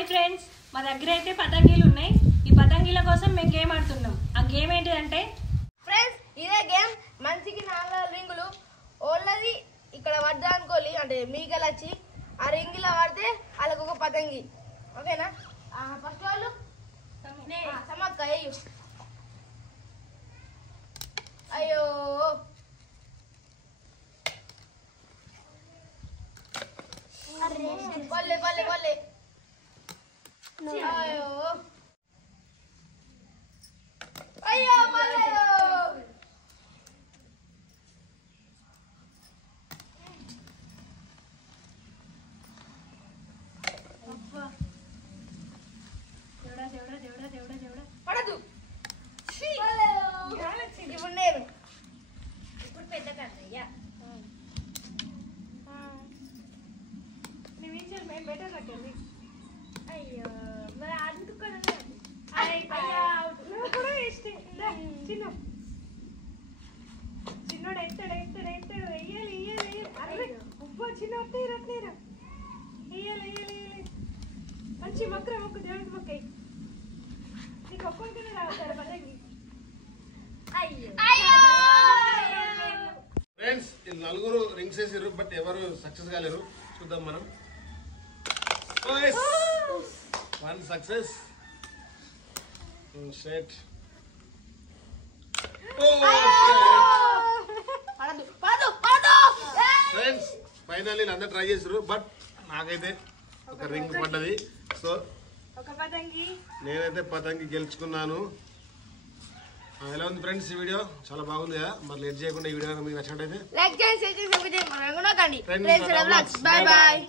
Hi friends, మా దగ్గర అయితే పతంగిలు ఉన్నాయి. ఈ పతంగిల కోసం మేము గేమ్ ఆడుతున్నాం. ఆ గేమ్ ఏంటిదంటే ఫ్రెండ్స్, ఇదే గేమ్. మంచికి 4 రింగులు ఓళ్ళది ఇక్కడ పడ్డా అనుకోవాలి, అంటే మీకెళ్ళి వచ్చి ఆ రింగిలో పడితే వాళ్ళకు ఒక పతంగి. ఓకేనా? ఫస్ట్ వాళ్ళు సమక్క అయ్యో అయ్యో పల్లె పల్లె పల్లె అయ్యో అయ్యో పల్లె పడదు. ఇప్పుడు నేను ఇప్పుడు పెద్ద కన్నయ్య అయ్యో మరి ఆడుకోవడం చిన్నోడు ఎత్తాడు వెయ్యాలి ఉప్పు చిన్న రట్లేరా వెయ్యాలి మంచి మొక్క దేవుడికి మొక్క నీకు ఒక్కొక్కనే రావుతారు పతంగి. ఫ్రెండ్స్, ఈ 4 రింగ్స్ వేసారు, బట్ ఎవరు సక్సెస్ కాలేరు. చూద్దాం మనం. One success. షేట్. ఫ్రెండ్స్, ఫైనల్లీ అందరు ట్రై చేసారు, బట్ నాకైతే ఒక రింగ్ పడ్డది. సో ఒక పతంగి నేనైతే పతంగి గెలుచుకున్నాను. ఎలా ఉంది ఫ్రెండ్స్ ఈ వీడియో? చాలా బాగుంది కదా. మరి లేట్ చేయకుండా ఈ వీడియో మీకు నచ్చినట్టయితే లైక్ చేయండి, షేర్ చేయండి, సబ్స్క్రైబ్ చేయండి. Friends, bye bye.